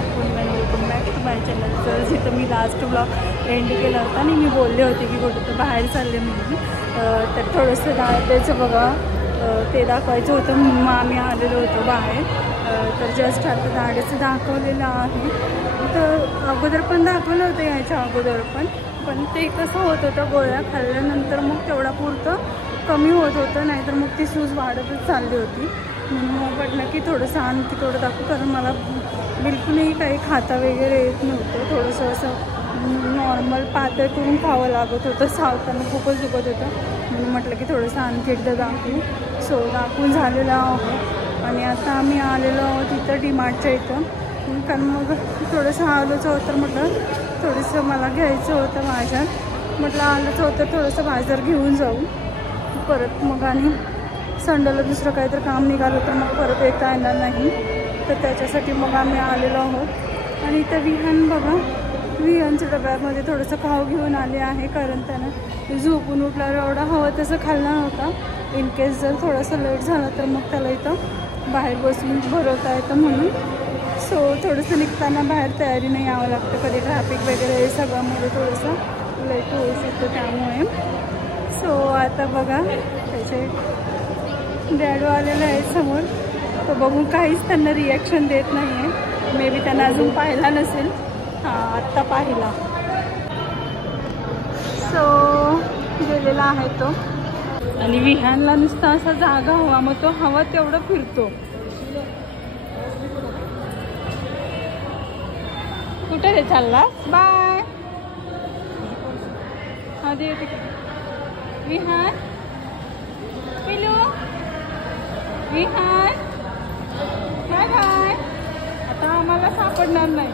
Welcome back to my channel. तर जिथं मी last blog end केला होता आणि मी बोलले होते की कुठं तर बाहेर चालले म्हणून, तर थोडंसं त्याचं बघा ते दाखवायचं होतं म्हणून मग आम्ही आलेलो होतो बाहेर. तर जस्ट आता दाढेचं दाखवलेलं आहे. तर अगोदर पण दाखवलं होतं याच्या अगोदर पण ते कसं होत होतं, गोळ्या खाल्ल्यानंतर मग तेवढा पुरतं कमी होत होतं, नाहीतर मग ती सूज वाढतच चालली होती. म्हणून मग वाटलं की थोडंसं आणखी थोडं दाखवू, कारण मला बिलकुलही काही खाता वगैरे येत नव्हतं. थोडंसं असं नॉर्मल पातळ करून खावं लागत होतं, सावताना खूपच दुखत होतं. म्हणून म्हटलं की थोडंसं आणखी एकदा दाखवू. सो दाखवून झालेलं आहोत आणि आता आम्ही आलेलो आहोत इथं डीमार्टच्या इथं. कारण मग थोडंसं आलोच होतं, तर म्हटलं थोडंसं मला घ्यायचं होतं बाजार. म्हटलं आलोच होतं थोडंसं बाजार घेऊन जाऊ परत. मग आणि संडेला दुसरं काहीतरी काम निघालं तर मग परत येता येणार नाही, तर त्याच्यासाठी मग आम्ही आलेलो आहोत. आणि इथं विहान बघा, विहानच्या डब्यामध्ये थोडंसं खाऊ घेऊन आले आहे, कारण त्यानं झोपून उठल्यावर एवढा हवं तसं खाल्ला नव्हता. इन केस जर थोडंसं लेट झालं तर मग त्याला इथं बाहेर बसून भरवता येतं म्हणून. सो थोडंसं निघताना बाहेर तयारीने यावं लागतं, कधी ट्रॅफिक वगैरे हे सगळ्यामध्ये थोडंसं लेट होऊ शकतं त्यामुळे. सो आता बघा त्याचे डॅडो आलेलं आहे समोर, तो बघून काहीच त्यांना रिॲक्शन देत नाही आहे. मे बी त्यांना अजून पाहिला नसेल. हां, आत्ता पाहिला. सो गेलेला आहे तो. आणि विहानला नुसता असा जागा हवा, मग तो हवा तेवढं फिरतो. कुठे रे चालला? बाय. हा दे विहान, पिलू विहान, बाय बाय. आता आम्हाला सापडणार नाही.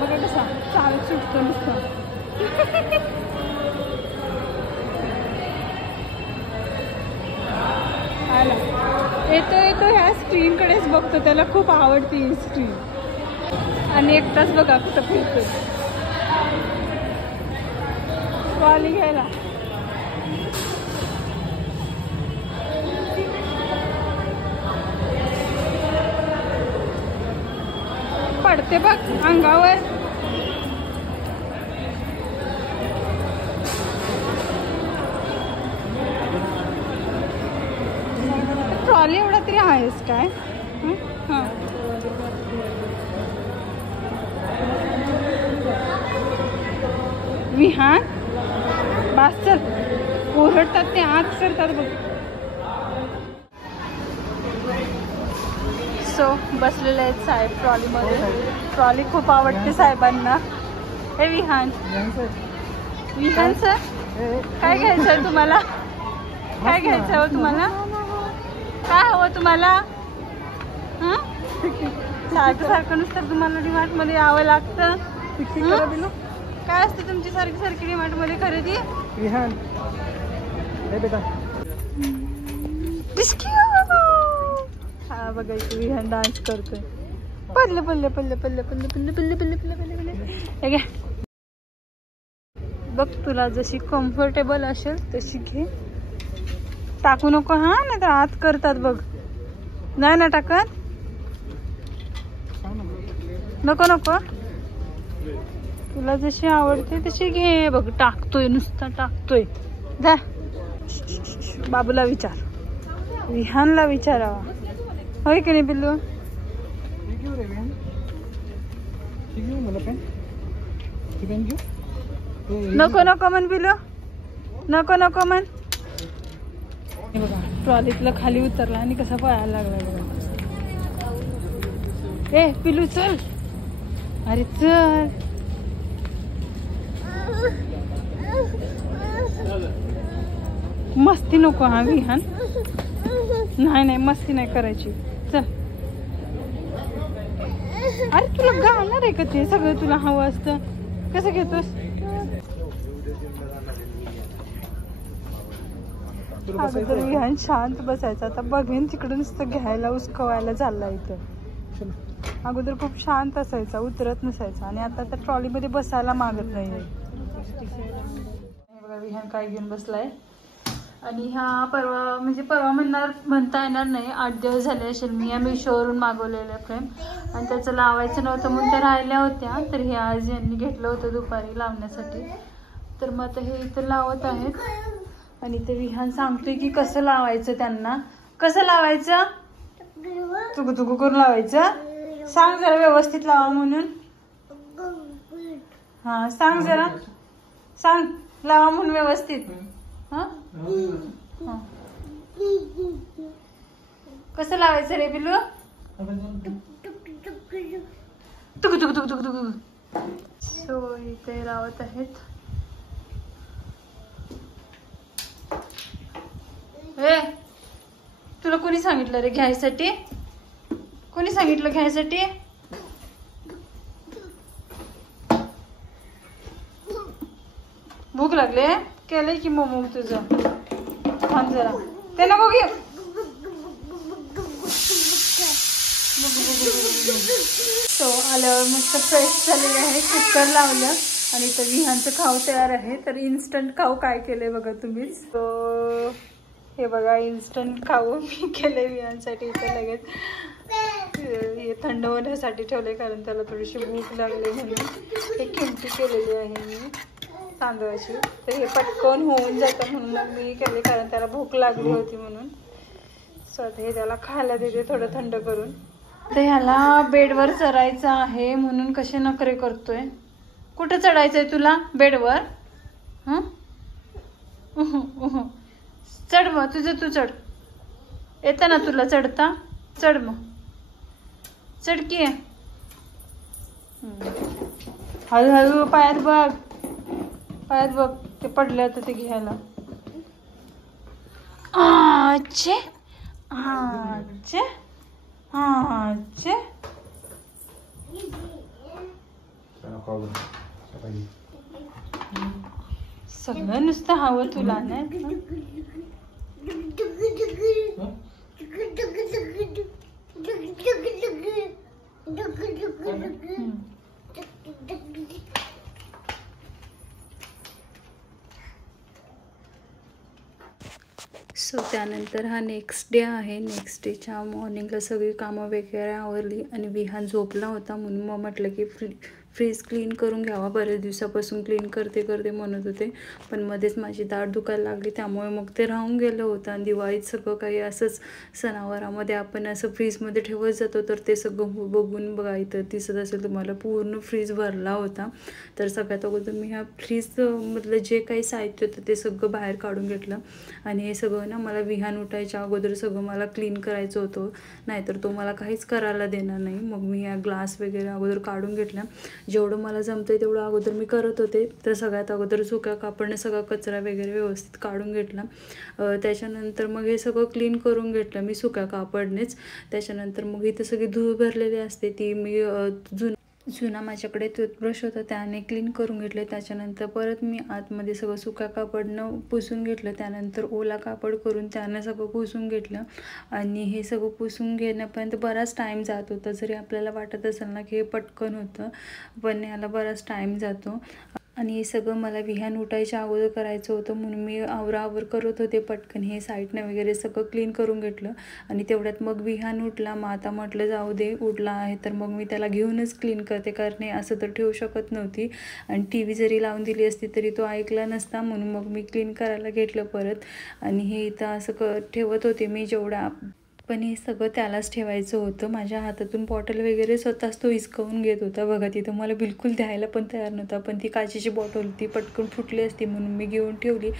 बघा कसा चालत सुटतो नुसतं. आला येतो ह्या स्क्रीनकडेच बघतो, त्याला खूप आवडती ही स्क्रीन. आणि एकटाच बघा कुठं फिरतो ट्रॉली घ्यायला. पडते बघ अंगावर. ट्रॉली एवढा तरी आहेस काय? हां विहान बास चल, ओरडतात ते आत करतात बघ. सो बसलेले आहेत साहेब ट्रॉलीमध्ये. ट्रॉली खूप आवडते साहेबांना. हे विहान सर, काय घ्यायचं आहे तुम्हाला? काय घ्यायचं हवं तुम्हाला? काय हवं तुम्हाला? हां, सारखं नुसतं तुम्हाला डीमार्टमध्ये यावं लागतं. काय असते तुमची सारखी डीमार्टमध्ये खरेदी? विहान हा बघायचं, विहान डान्स करतोय. पल्ले पल्ले पल्ले पल्ले पल्ले पल्ले पल्ले पल्ले पल्ले पल्ले पल्ले. हे घे बघ, तुला जशी कम्फर्टेबल असेल तशी घे. टाकू नको हा, नाही तर आत करतात बघ. नाही ना टाकत, नको नको, तुला जशी आवडते तशी घे. बघ टाकतोय, नुसता टाकतोय. जा बाबूला विचार, विहानला विचारावा. होय की नाही पिल्लू? नको नको म्हण पिल्लू, नको नको म्हण. बघा ट्रॉलीतलं खाली उतरला आणि कसा पळायला लागला बघा. ए पिल्लू चल, अरे चल. मस्ती नको हा विहान, नाही मस्ती नाही करायची. चल. अरे तुला गाणार आहे का ते सगळं? तुला हवं असतं कसं घेतोस? अगोदर विहान शांत बसायचं, आता बघेन तिकडे नुसतं घ्यायला उचकवायला चालला इथं. अगोदर खूप शांत असायचा, उतरत नसायचा, आणि आता त्या ट्रॉलीमध्ये बसायला मागत नाही. बघा विहान काय घेऊन बसलाय. आणि ह्या परवा म्हणजे परवा म्हणता येणार नाही, 8 दिवस झाले असेल मी या मिशोवरून मागवलेल्या फ्रेम, आणि त्याचं लावायचं नव्हतं म्हणून त्या राहिल्या होत्या. तर हे आज यांनी घेतलं होतं दुपारी लावण्यासाठी. तर मग आता हे इथं लावत आहेत. आणि ते विहान सांगतोय की कसं लावायचं, त्यांना कसं लावायचं, तुगू तुगू करून लावायचं. सांग जरा व्यवस्थित लावा म्हणून. हा सांग जरा, सांग लावा म्हणून व्यवस्थित. हा कसं लावायचं रे पिलू. तुगू तुगू तुगू तुगू तुगू. सो इथे लावत आहेत. ए तुला कोणी सांगितलं रे घ्यायसाठी, कोणी सांगितलं घ्यायसाठी. भूक लागले, केलंय की मोमो तुझं. थांब जरा, ते नको घे. सो आल्यावर मस्त फ्रेश झालेले आहे. कुकर लावलं आणि तर विहानचं खाऊ तयार आहे. तर इन्स्टंट खाऊ काय केलंय बघा तुम्हीच. सो हे बघा इन्स्टंट खाऊ मी केलंय विहानसाठी. इथं लगेच हे थंड होण्यासाठी ठेवले, कारण त्याला थोडीशी भूक लागली म्हणून. हे खिमटी केलेली आहे मी तांदळाची. तर हे पटकन होऊन जातं म्हणून मग मी केले, कारण त्याला भूक लागली होती म्हणून. सो आता हे त्याला खायला देते थोडं थंड करून. तर ह्याला बेडवर चढायचं आहे म्हणून कसे नखरे करतोय. कुठं चढायचंय तुला बेडवर. चढ मग तुझं तू चढ, येतं ना तुला चढता. चढ मग, चढ की. हळूहळू पायात बघ, पायात बघ, ते पडले होते ते घ्यायला. आचे आचे आचे. सगळं नुसतं हवं तुला नाही. सो त्यानंतर हा नेक्स्ट डे आहे. नेक्स्ट डेच्या मॉर्निंगला सगळी कामं वगैरे आवरली आणि विहान झोपला होता म्हणून मग म्हटलं की फ्रीज क्लीन करून घ्यावा. बऱ्याच दिवसापासून क्लीन करते म्हणत होते, पण मध्येच माझी दाढ दुखायला लागली, त्यामुळे मग ते राहून गेलं होतं. आणि दिवाळीत सगळं काही असंच सणावारामध्ये आपण असं फ्रीजमध्ये ठेवत जातो, तर ते सगळं बघून बघा इथं दिसत असेल तुम्हाला पूर्ण फ्रीज भरला होता. तर सगळ्यात अगोदर मी ह्या फ्रीजमधलं जे काही साहित्य होतं ते सगळं बाहेर काढून घेतलं. आणि हे सगळं ना मला विहान उठायच्या अगोदर सगळं मला क्लीन करायचं होतं, नाहीतर तो मला काहीच करायला देणार नाही. मग मी या ग्लास वगैरे अगोदर काढून घेतला. जेवढं मला जमतंय तेवढं अगोदर मी करत होते. तर सगळ्यात अगोदर सुक्या कापडने सगळा कचरा वगैरे व्यवस्थित काढून घेतला. त्याच्यानंतर मग हे सगळं क्लीन करून घेतलं मी सुक्या कापडनेच. त्याच्यानंतर मग इथं सगळी धूळ भरलेली असते, ती मी जुना माझ्याकडे टूथब्रश होता त्याने क्लीन करून घेतले. त्याच्यानंतर परत मी आतमध्ये सगळं सुक्या कापडनं पुसून घेतलं. त्यानंतर ओला कापड करून त्यानं सगळं पुसून घेतलं. आणि हे सगळं पुसून घेण्यापर्यंत बराच टाईम जात होता. जरी आपल्याला वाटत असेल ना की हे पटकन होतं, पण याला बराच टाईम जातो. आणि हे सगळं मला विहान उठायच्या अगोदर करायचं होतं म्हणून मी आवरावर करत होते पटकन. हे साईडनं वगैरे सगळं क्लीन करून घेतलं. आणि तेवढ्यात मग विहान उठला. मग आता म्हटलं जाऊ दे, उठला आहे तर मग मी त्याला घेऊनच क्लीन करते, कारण हे असं तर ठेवू शकत नव्हती. आणि TV जरी लावून दिली असती तरी तो ऐकला नसता, म्हणून मग मी क्लीन करायला घेतलं परत. आणि हे इथं असं ठेवत होते मी जेवढा, पण हे सगळं त्यालाच ठेवायचं होतं. माझ्या हातातून बॉटल वगैरे स्वतःच तो हिसकावून घेत होता बघा. तिथं मला बिलकुल द्यायला पण तयार नव्हता, पण ती काचेची बॉटल ती पटकन फुटली असती म्हणून मी घेऊन ठेवली.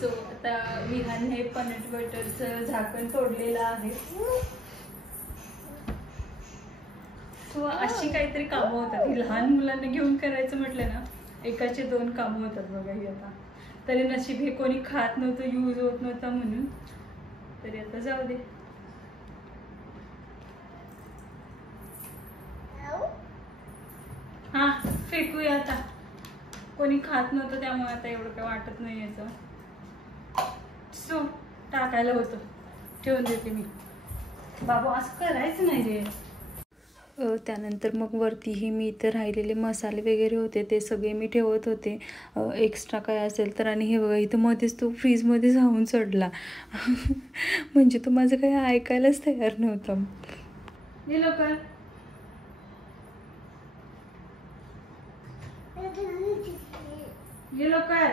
सो आता विहान हे पनट बटरचं झाकण तोडलेलं आहे. तो अशी काहीतरी कामं होतात ही लहान मुलांना घेऊन करायचं म्हटलं ना, एकाचे 2 कामं होतात बघा ही. आता तरी नशीब हे कोणी खात नव्हतं, यूज होत नव्हता म्हणून, तरी आता जाऊ दे. हा फेकूया आता, कोणी खात नव्हतं त्यामुळे आता एवढं काय वाटत नाही याचं. सो टाकायला होतं, ठेवून देते मी. बाबू असं करायचं नाही रे. त्यानंतर मग वरतीही मी इथं राहिलेले मसाले वगैरे होते ते सगळे मी ठेवत होते, एक्स्ट्रा काय असेल तर. आणि हे बघा इथं मध्येच तो फ्रीजमध्ये जाऊन चढला. म्हणजे तो माझं काही ऐकायलाच तयार नव्हतं. ये लवकर, ये लवकर.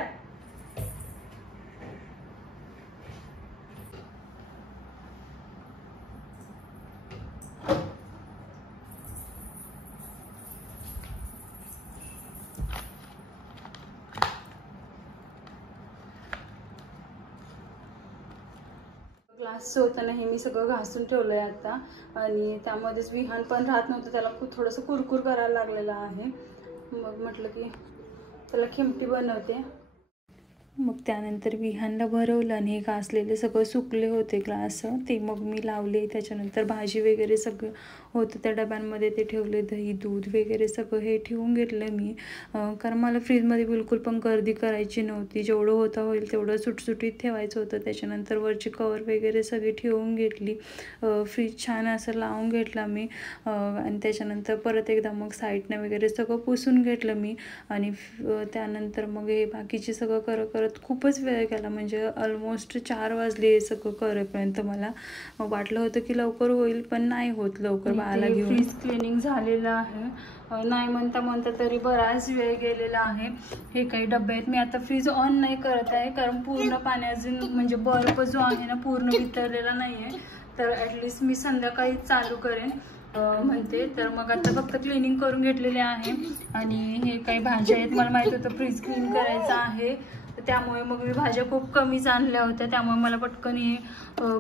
ग्लासचं होतं ना हे मी सगळं घासून ठेवलं आहे आता. आणि त्यामध्येच विहान पण राहत नव्हतं, त्याला थोडंसं कुरकुर करायला लागलेलं आहे. मग म्हटलं की त्याला खिमटी बनवते. मग त्यानंतर विहानला भरवलं आणि हे घासलेले सगळं सुकले होते ग्लास, ते मग मी लावले. त्याच्यानंतर भाजी वगैरे सगळं होतं त्या डब्यांमध्ये ते ठेवले. दही दूध वगैरे सगळं हे ठेवून घेतलं मी, कारण मला फ्रीजमध्ये बिलकुल पण गर्दी करायची नव्हती. जेवढं होता होईल तेवढं सुटसुटीत ठेवायचं होतं. त्याच्यानंतर वरची कवर वगैरे सगळी ठेवून घेतली. फ्रीज छान असं लावून घेतला मी. आणि त्याच्यानंतर परत एकदा मग साईडनं वगैरे सगळं पुसून घेतलं मी. आणि त्यानंतर मग हे बाकीचे सगळं करत खूपच वेळ गेला, म्हणजे ऑलमोस्ट 4 वाजले हे सगळं करेपर्यंत. मला वाटलं होतं की लवकर होईल पण नाही होत लवकर बाळाला घेऊन. फ्रीज क्लिनिंग झालेलं आहे, नाही म्हणता तरी बराच वेळ गेलेला आहे. हे काही डबे आहेत, मी आता फ्रीज ऑन नाही करत आहे कारण पूर्ण पाणी अजून म्हणजे बर्फ जो आहे ना पूर्ण वितळलेला नाही आहे. तर ॲटलिस्ट मी संध्याकाळी चालू करेन म्हणते. तर मग आता फक्त क्लिनिंग करून घेतलेले आहे. आणि हे काही भाज्या आहेत, मला माहित होतं फ्रीज क्लीन करायचं आहे त्यामुळे मग मी भाज्या खूप कमीच आणल्या होत्या, त्यामुळे मला पटकन हे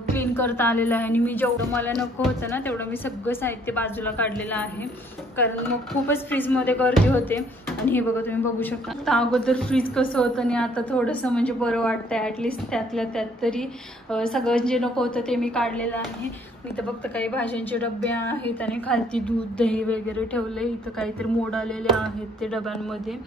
क्लीन करता आलेलं आहे. आणि मी जेवढं मला नको होतं ना तेवढं मी सगळं साहित्य बाजूला काढलेलं आहे, कारण मग खूपच फ्रीजमध्ये गर्दी होते. आणि हे बघा तुम्ही बघू शकता, आता अगोदर फ्रीज कसं होतं आणि आता थोडंसं म्हणजे बरं वाटतं. ॲटलिस्ट त्यातल्या त्यात तरी सगळं जे नको होतं ते मी काढलेलं आहे. इथं फक्त काही भाज्यांचे डबे आहेत आणि खालती दूध दही वगैरे ठेवले. इथं काहीतरी मोड आलेले आहेत ते डब्यांमध्ये.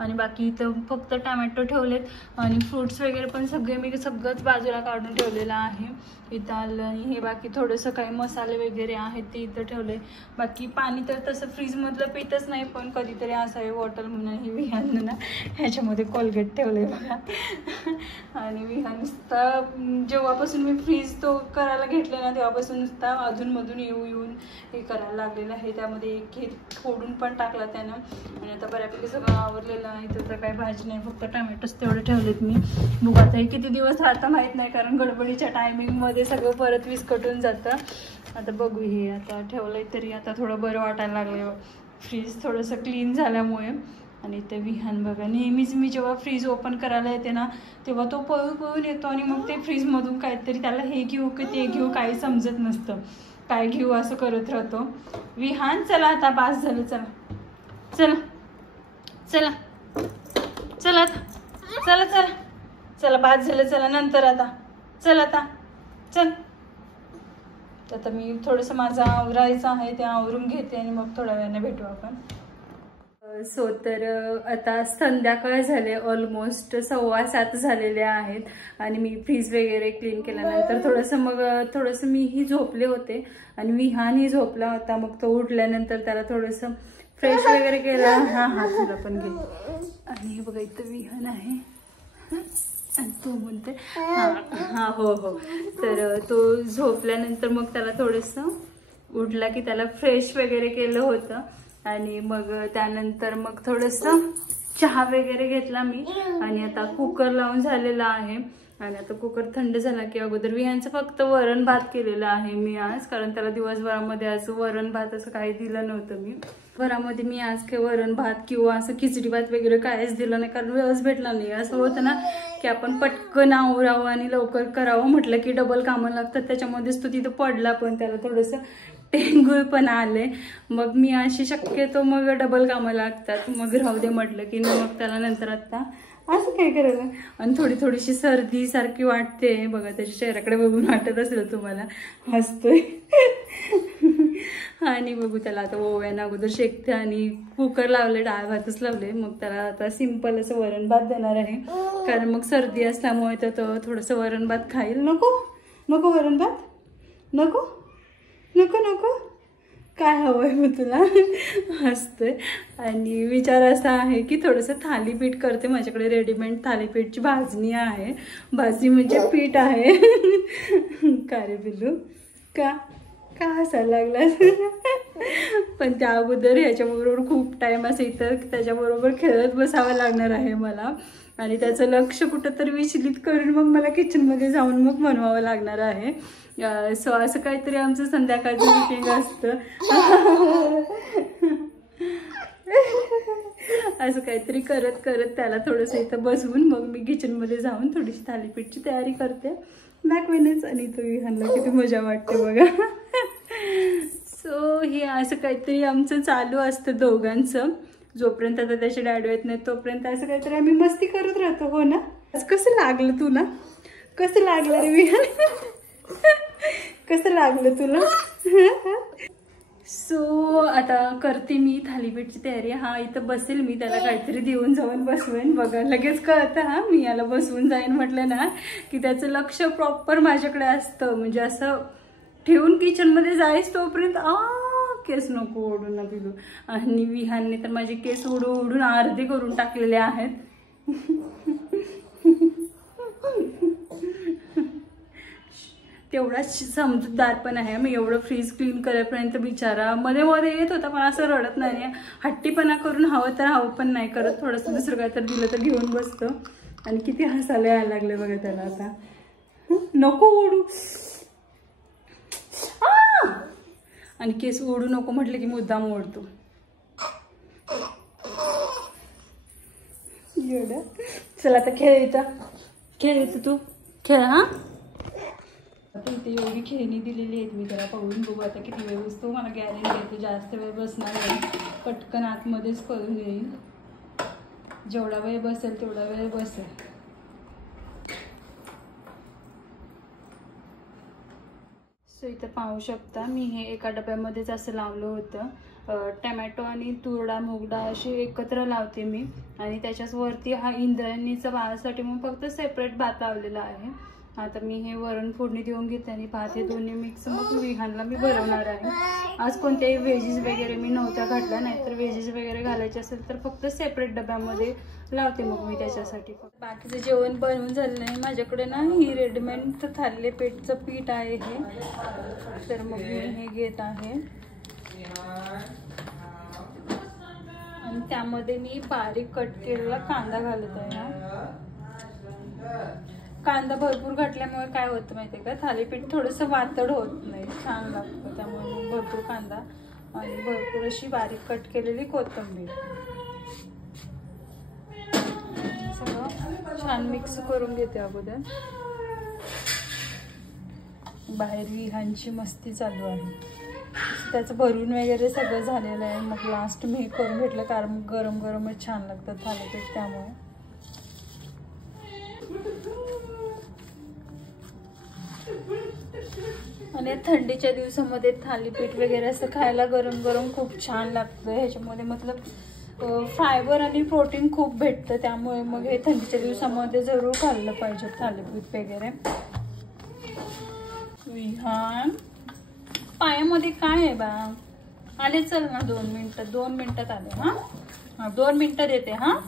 आणि बाकी इथं फक्त टमॅटो ठेवलेत आणि फ्रूट्स वगैरे पण सगळंच बाजूला काढून ठेवलेलं आहे. इथं आलं आणि हे बाकी थोडंसं काही मसाले वगैरे आहेत ते इथं ठेवले. बाकी पाणी तर तसं फ्रीजमधलं पितच नाही, पण कधीतरी असावे बॉटल म्हणून ही विहान ना ह्याच्यामध्ये कोलगेट ठेवले बघा. आणि विहान नुसता जेव्हापासून मी फ्रीज तो करायला घेतले ना तेव्हापासून नुसता अधूनमधून येऊन हे करायला लागलेलं आहे. त्यामध्ये एक हे फोडून पण टाकला त्यानं. आणि आता बऱ्यापैकी सगळं आवरलेलं आहे. इथं तर काही भाजी नाही, फक्त टमॅटोच तेवढे ठेवलेत मी. बघू आता हे किती दिवस राहता माहीत नाही, कारण गडबडीच्या टायमिंगमध्ये सगळं परत विस्कटून जातं. आता बघू, हे आता ठेवलंय तरी आता थोडं बरं वाटायला लागलं फ्रीज थोडंसं क्लीन झाल्यामुळे. आणि ते विहान बघा, नेहमीच मी जेव्हा फ्रीज ओपन करायला येते ना तेव्हा तो पळून येतो आणि मग ते फ्रीजमधून काहीतरी त्याला हे घेऊ की ते घेऊ काही समजत नसतं, काय घेऊ असं करत राहतो. विहान चला आता बास झालं, चला चला चला चला चला चला चला बास झालं, चला नंतर आता चल आता चल. आता मी थोडंसं माझं आवरायचं आहे ते आवरून घेते आणि मग थोड्या वेळाने भेटू आपण. सो तर आता संध्याकाळ झाले, ऑलमोस्ट 6:15 झालेले आहेत. आणि मी फ्रीज वगैरे क्लीन केल्यानंतर थोडंसं मीही झोपले होते आणि विहानही झोपला होता. मग तो उठल्यानंतर त्याला थोडंसं फ्रेश वगैरे केलं. हा तुला पण घे. आणि हे बघा इथं विहान आहे आणि तो म्हणते हो. तर तो झोपल्यानंतर मग त्याला थोडंसं उठला की त्याला फ्रेश वगैरे केलं होतं. आणि मग त्यानंतर मग थोडंसं चहा वगैरे घेतला मी. आणि आता कुकर लावून झालेला आहे. आणि आता कुकर थंड झाला की अगोदर विहानचं फक्त वरण भात केलेलं आहे मी आज, कारण त्याला दिवसभरामध्ये असं वरण भात असं काही दिलं नव्हतं मी. घरामध्ये मी आज काही वरण भात किंवा असं खिचडी भात वगैरे काहीच दिलं नाही, कारण वेळच भेटला नाही. असं होतं ना की आपण पटकन आवरावं आणि लवकर करावं म्हटलं की डबल कामं लागतात. त्याच्यामध्येच तो तिथं पडला पण त्याला थोडंसं टेंगूळ पण आले. मग मी अशी शक्यतो मग डबल कामं लागतात, मग राहू दे म्हटलं की मग त्याला नंतर आता असं काय करायला. आणि थोडीशी सर्दी सारखी वाटते बघा, त्याच्या चेहऱ्याकडे बघून वाटत असेल तुम्हाला, हसतोय. आणि बघू त्याला आता ओव्यानं अगोदर शेकते आणि कुकर लावले, डाळ भातच लावले. मग त्याला आता सिंपल असं वरण भात देणार आहे, कारण मग सर्दी असल्यामुळे तर तो थोडंसं वरण भात खाईल. नको वरण भात नको नको नको काय हवं आहे मग तुला? हसतोय. आणि विचार असा आहे की थोडंसं थालीपीठ करते. माझ्याकडे रेडीमेड थालीपीठची भाजणी आहे. भाजणी म्हणजे पीठ आहे. का रे पिल्लू? का हसायला लागलास? पण त्या अगोदर ह्याच्याबरोबर खूप टाईम असेल तर त्याच्याबरोबर खेळत बसावं लागणार आहे मला. आणि त्याचं लक्ष कुठंतरी विचलित करून मग मला किचनमध्ये जाऊन मग बनवावं लागणार आहे. सो असं काहीतरी आमचं संध्याकाळचं मीटिंग असतं. असं काहीतरी करत करत त्याला थोडंसं इथं बसवून मग मी किचनमध्ये जाऊन थोडीशी थालीपीठची तयारी करते. दाखवेनच. आणि तो विहानला किती मजा वाटते बघा. सो हे असं काहीतरी आमचं चालू असतं दोघांचं. जोपर्यंत आता त्याचे डॅडू येत नाही तोपर्यंत असं काहीतरी आम्ही मस्ती करत राहतो. हो ना? कसं लागलं तुला? कसं लागलं रे विहान? कसं लागलं तुला? सो आता करते मी थालीपीठची तयारी. हा इथं बसेल, मी त्याला काहीतरी देऊन जाऊन बसवेन. बघा लगेच कळतं. हा मी याला बसवून जाईन म्हटलं ना की त्याचं लक्ष प्रॉपर माझ्याकडे असतं. म्हणजे असं ठेवून किचनमध्ये जायच तोपर्यंत केस नको ओढून ना पिलू. आणि विहानने तर माझे केस ओढून अर्धे करून टाकलेले आहेत. तेवढाच समजूतदार पण आहे. मी एवढं फ्रीज क्लीन करेपर्यंत बिचारा मध्ये मध्ये येत होता पण असं रडत नाही. हट्टीपणा करून हवं तर हवं पण नाही करत. थोडंसं दुसरं काय तर दिलं तर घेऊन बसतं. आणि किती हसायला यायला लागले बघा त्याला आता. नको ओढू. आणि केस ओढू नको म्हटलं की मुद्दाम ओढतो. चला आता खेळ येतं तू खेळ. हा इथे एवढी खेळणी दिलेली आहेत मी त्याला. पाहून बघू आता किती वेळ बसतो. मला गॅरंटी येते जास्त वेळ बसणार नाही. पटकन आतमध्येच करून घेईन. जेवढा वेळ बसेल तेवढा वेळ बसेल. सो इथं पाहू शकता मी हे एका डब्यामध्येच असं लावलं होतं. टमॅटो आणि तूर डाळ मूग डाळ अशी एकत्र लावते मी. आणि त्याच्याच वरती हा इंद्रायणीचा भातासाठी मग फक्त सेपरेट भात लावलेला आहे. आता मी हे वरण फोडणी देऊन घेते आणि भात हे दोन्ही मिक्स मग विहानला मी बनवणार आहे. आज कोणत्याही व्हेजीस वगैरे मी नव्हत्या घातल्या. नाहीतर व्हेजीस वगैरे घालायचे असेल तर फक्त सेपरेट डब्यामध्ये लावते मग मी त्याच्यासाठी. बाकीचं जेवण बनवून झालं नाही माझ्याकडे ना. ही रेडीमेड थालीपीठचं पीठ आहे हे. तर मग मी हे घेत आहे आणि त्यामध्ये मी बारीक कट केलेला कांदा घालत आहे. कांदा भरपूर घातल्यामुळे काय होतं माहिती आहे का, थालीपीठ थोडंसं वातड होत नाही, छान लागतं. त्यामुळे भरपूर कांदा आणि भरपूर अशी बारीक कट केलेली कोथिंबीर सगळं छान मिक्स करून घेते अगोदर. बाहेर विहानची मस्ती चालू आहे. त्याचं भरून वगैरे सगळं झालेलं आहे. मग लास्ट मी करून घेतलं कारण गरम गरमच छान लागतं थालीपीठ. त्यामुळे आणि थंडीच्या दिवसामध्ये थालीपीठ वगैरे असं खायला गरम गरम खूप छान लागतं. ह्याच्यामध्ये मतलब फायबर आणि प्रोटीन खूप भेटतं. त्यामुळे मग हे थंडीच्या दिवसामध्ये जरूर खाल्लं पाहिजे थालीपीठ वगैरे. विहान पायामध्ये काय आहे बा? आले चल ना 2 मिनिटात आले. हा 2 मिनिटात येते. हा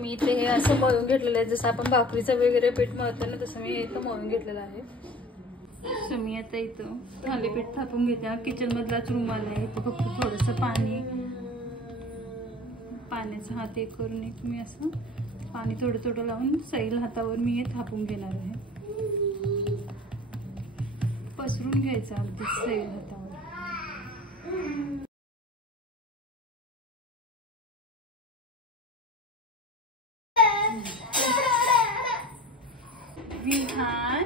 मी इथे हे असं मळून घेतलेलं आहे. जसं आपण भाकरीचं वगैरे पीठ मळतो ना तसं मी इथं मळून घेतलेलं आहे. सो मी आता इथं थालीपीठ थापून घेते. किचन मधलाच रूम आलाय. इथं फक्त थोडंसं पाण्याचा हात एक करून एक मी असं पाणी थोडं थोडं लावून सैल हातावर मी हे थापून घेणार आहे. पसरून घ्यायचं अगदी सैल हातावर. विहान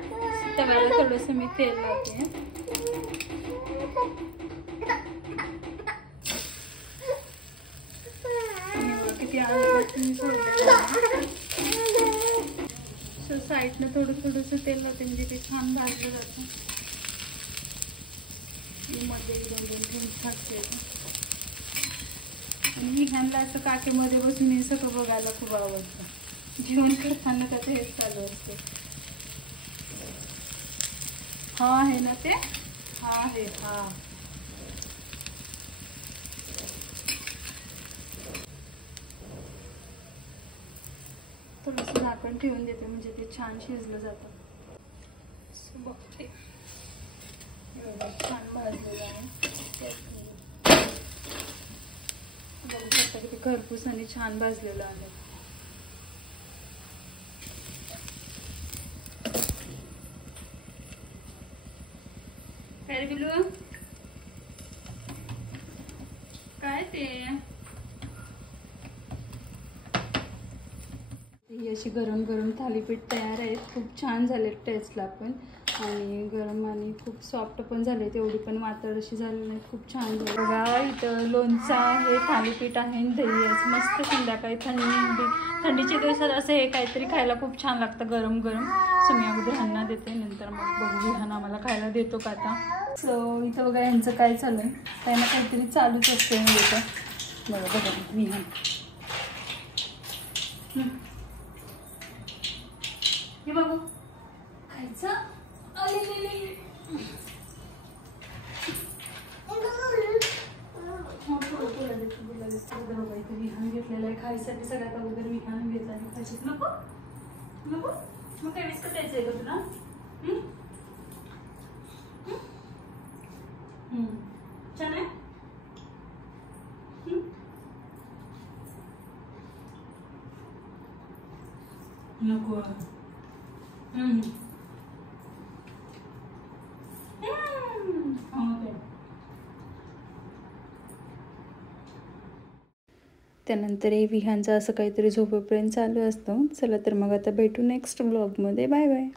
तव्याला थोडंसं मी तेल लावते. किती तुम्ही सो साईडनं थोडंसं तेल लावते म्हणजे ते छान भाजलं जातं. मध्ये 2 थेंब टाकते. आणि विहानला असं काठीमध्ये बसून हे सगळं बघायला खूप आवडतं. जेवण करताना त्याचं हेच चालू असते. हा आहे ना ते, हा आहे हा. थोडंसं झाकण ठेवून देते म्हणजे ते छान शिजलं जातं. बघते छान भाजलेलं आहे. बघू शकता की ते खरपूस आणि छान भाजलेलं आहे. काय बिलू काय ते ही अशी गरम गरम थालीपीठ तयार आहेत. खूप छान झाले टेस्टला पण, आणि गरम आणि खूप सॉफ्ट पण झाले. तेवढी पण वातळ अशी झाली नाही, खूप छान झाली. बघा इथं लोणचं आहे, थालीपीठ आहे, दही आहे. मस्त संध्याकाळी थंडीच्या दिवसात असं हे काहीतरी खायला खूप छान लागतं गरम गरम. सो मी अगोदर ह्यांना देते, नंतर मग बघू विहान आम्हाला खायला देतो का आता. सो इथं बघा यांचं काय चालू आहे, त्यांना काहीतरी चालूच असते. इथं बघा बघा विहान हे बघू खायचं. विहान घेतलेलं आहे खायसाठी. सगळ्यात अगोदर विहान घ्यायचं आणि खायचं. नको नको मग काय विस्कट द्यायचं आहे का तुला? छान आहे. नको त्यानंतर हे विहानचं असं काहीतरी झोपेपर्यंत चालू असतं. चला तर मग आता भेटू नेक्स्ट व्लॉगमध्ये. Bye bye.